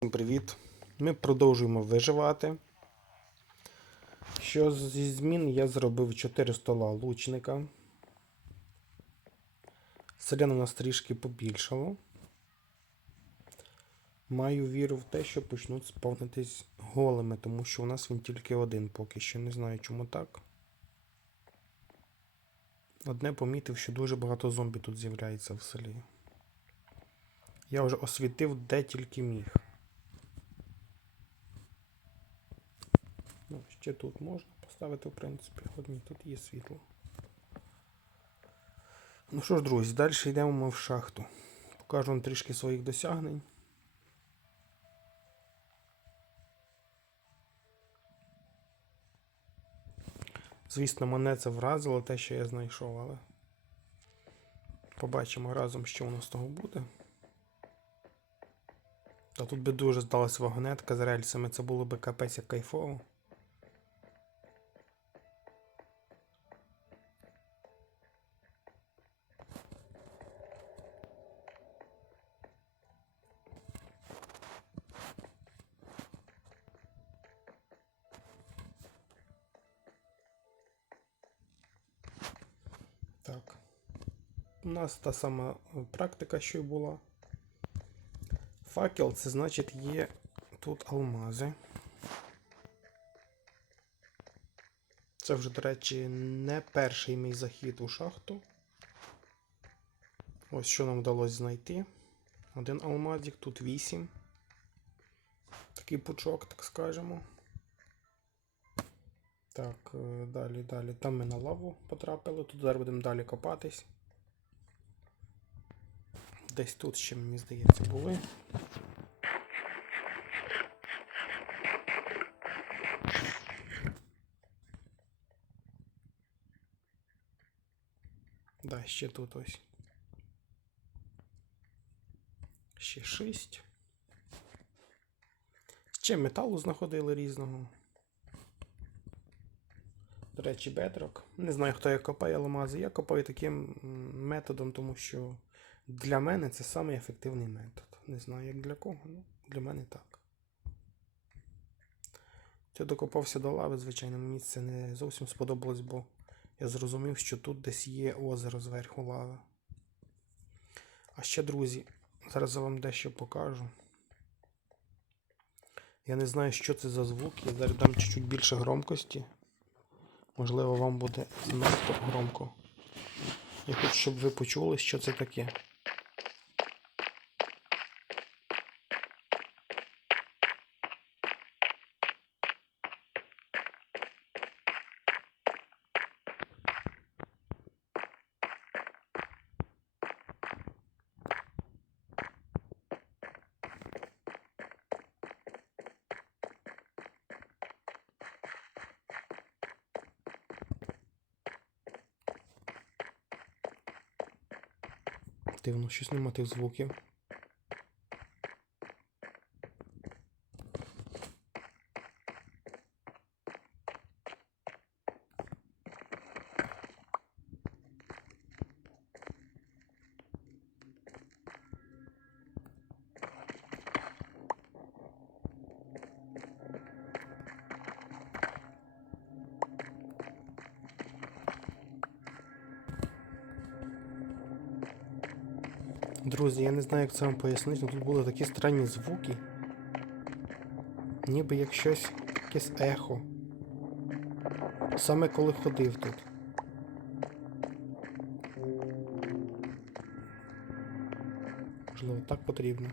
Всім привіт! Ми продовжуємо виживати. Що зі змін я зробив 4 стола лучника. Селян у нас трішки побільшало. Маю віру в те, що почнуть сповнитись голими, тому що у нас він тільки один поки що. Не знаю чому так. Одне помітив, що дуже багато зомбі тут з'являється в селі. Я вже освітив де тільки міг. Ну, ще тут можна поставити, в принципі, одні тут є світло. Ну що ж, друзі, далі йдемо ми в шахту. Покажу вам трішки своїх досягнень. Звісно, мене це вразило те, що я знайшов, але побачимо разом, що у нас того буде. Та тут би дуже здалась вагонетка з рельсами, це було би капець як кайфово. Так. У нас та сама е, практика, що й була. Факел це значить є тут алмази. Це вже, до речі, не перший мій захід у шахту. Ось що нам вдалося знайти. Один алмазик, тут вісім. Такий пучок, так скажемо. Так, е, далі, далі. Там ми на лаву потрапили, тут зараз будемо далі копатись. Десь тут ще, мені здається, були. Да, ще тут ось. Ще шість. Ще металу знаходили різного. До речі, бедрок. Не знаю, хто як копає алмази. Я копаю таким методом, тому що для мене це самий ефективний метод. Не знаю, як для кого, але для мене так. Я докопався до лави, звичайно, мені це не зовсім сподобалось, бо я зрозумів, що тут десь є озеро зверху лави. А ще, друзі, зараз я вам дещо покажу. Я не знаю, що це за звук. Я зараз дам чуть-чуть більше громкості. Можливо, вам буде занадто громко. Я хочу, щоб ви почули, що це таке. Дивно, щось нема тих звуків. Друзі, я не знаю, як це вам пояснити, але тут були такі странні звуки. Ніби як щось, якесь ехо. Саме коли ходив тут. Можливо, так потрібно.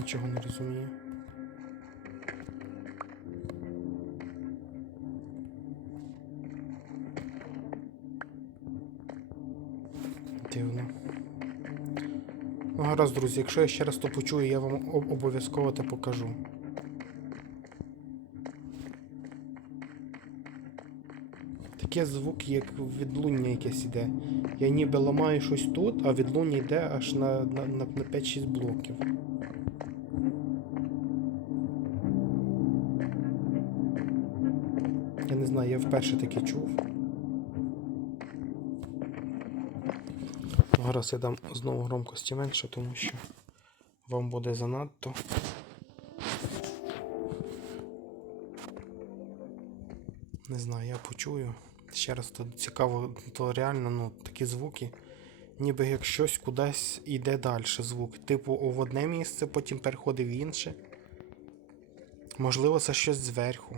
Нічого не розумію. Дивно. Ну, гаразд, друзі, якщо я ще раз то почую, я вам обов'язково те покажу. таке звук, як відлуння якесь іде. Я ніби ламаю щось тут, а відлуння йде аж на, на, на, на 5-6 блоків. Я не знаю, я вперше таке чув. Зараз я дам знову громкості менше, тому що вам буде занадто. Не знаю, я почую. Ще раз то цікаво, то реально ну, такі звуки, ніби як щось кудись йде далі звук. Типу в одне місце, потім переходить в інше. Можливо, це щось зверху.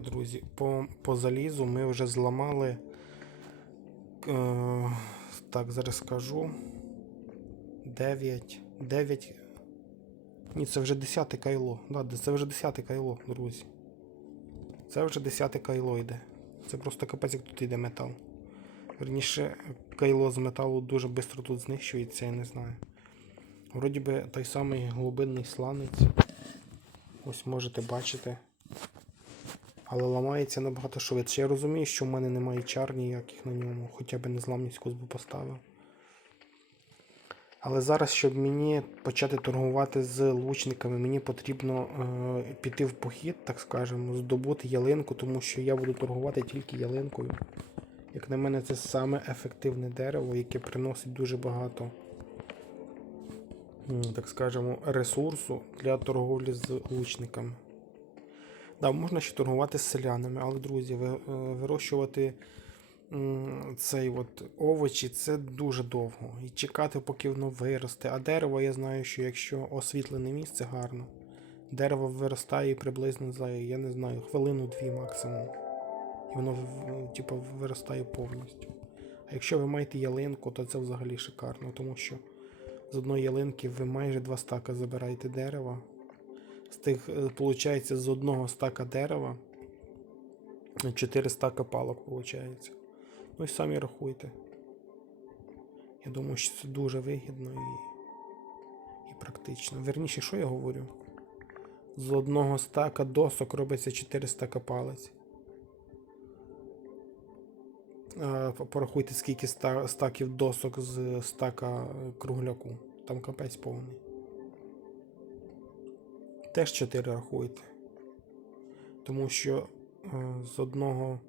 Друзі, по, по залізу ми вже зламали. Е, так, зараз скажу. 9. 9. Ні, це вже 10 кайло. Да, це вже 10 кайло, друзі. Це вже 10 кайло йде. Це просто капець, як тут йде метал. Верніше, кайло з металу дуже швидко тут знищується, я не знаю. Вроді би той самий глибинний сланець. Ось можете бачити. Але ламається набагато швидше. Я розумію, що в мене немає чар ніяких на ньому, хоча б незламність кузбу поставив. Але зараз, щоб мені почати торгувати з лучниками, мені потрібно е, піти в похід, так скажемо, здобути ялинку, тому що я буду торгувати тільки ялинкою. Як на мене, це саме ефективне дерево, яке приносить дуже багато, так скажемо, ресурсу для торговлі з лучниками. Да, можна ще торгувати з селянами, але, друзі, е, вирощувати цей от овочі це дуже довго. І чекати, поки воно виросте. А дерево, я знаю, що якщо освітлене місце гарно, дерево виростає приблизно за, я не знаю, хвилину-дві максимум. І воно типу, виростає повністю. А якщо ви маєте ялинку, то це взагалі шикарно, тому що з одної ялинки ви майже два стака забираєте дерева. З тих, виходить, з одного стака дерева 4 стака палок виходить. Ну і самі рахуйте. Я думаю, що це дуже вигідно і, і практично. Верніше, що я говорю? З одного стака досок робиться 4 стака палець. Порахуйте, скільки стаків досок з стака е, кругляку. Там капець повний. Теж 4 рахуйте. Тому що е, з одного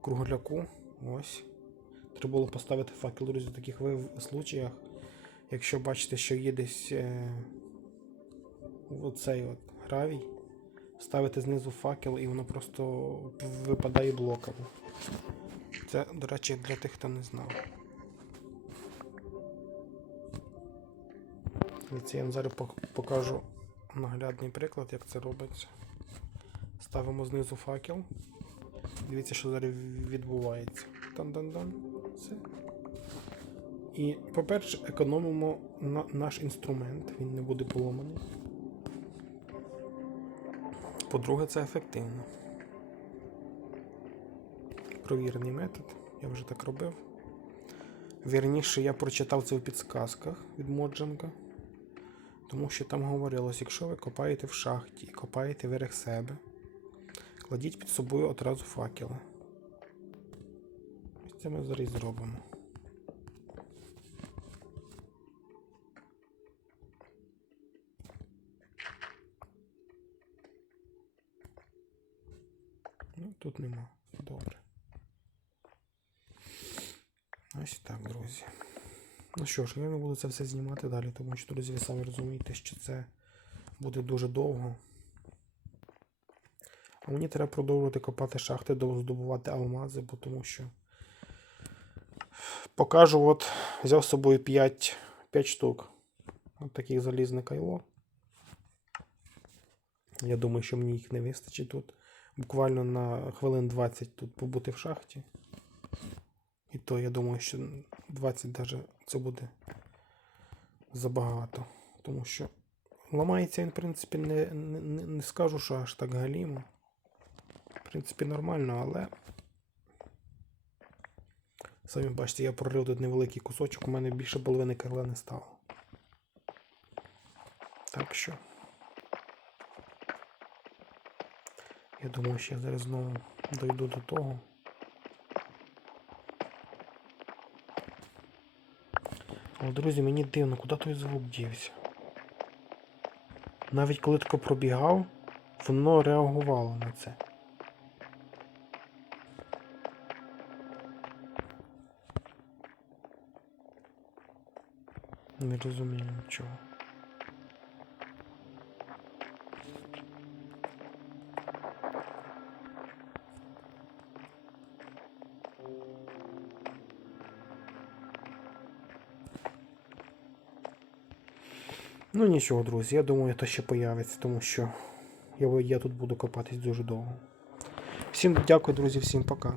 кругляку ось. Треба було поставити факел, друзі, в таких случаях. Якщо бачите, що є десь е, оцей от гравій, ставите знизу факел і воно просто випадає блоками. Це, до речі, для тих, хто не знав. Дивіться, я вам зараз покажу наглядний приклад, як це робиться. Ставимо знизу факел. Дивіться, що зараз відбувається. Тан-дан-дан. Все. І, по-перше, економимо на наш інструмент, він не буде поломаний. По-друге, це ефективно. Провірений метод, я вже так робив. Вірніше, я прочитав це в підсказках від Моджанка. Тому що там говорилось, якщо ви копаєте в шахті і копаєте вверх себе, кладіть під собою одразу факели. Це ми зараз зробимо. Ну, тут нема. Добре. Ось так, друзі. Ну що ж, я не буду це все знімати далі, тому що, друзі, ви самі розумієте, що це буде дуже довго. А мені треба продовжувати копати шахти, здобувати алмази, бо тому що. Покажу, от взяв з собою 5, 5 штук. От таких залізне кайло. Я думаю, що мені їх не вистачить тут. Буквально на хвилин 20 тут побути в шахті. І то я думаю, що 20 даже це буде забагато. Тому що ламається він, в принципі, не, не, не- не скажу, що аж так галімо. В принципі, нормально, але. Самі бачите, я прорив тут невеликий кусочок, у мене більше половини крила не стало. Так що. Я думаю, що я зараз знову дойду до того. Але, друзі, мені дивно, куди той звук дівся. Навіть коли тако пробігав, воно реагувало на це. Не розумію нічого. Ну нічого, друзі, я думаю, то ще появиться, тому що я, я тут буду копатись дуже довго. Всім дякую, друзі, всім пока.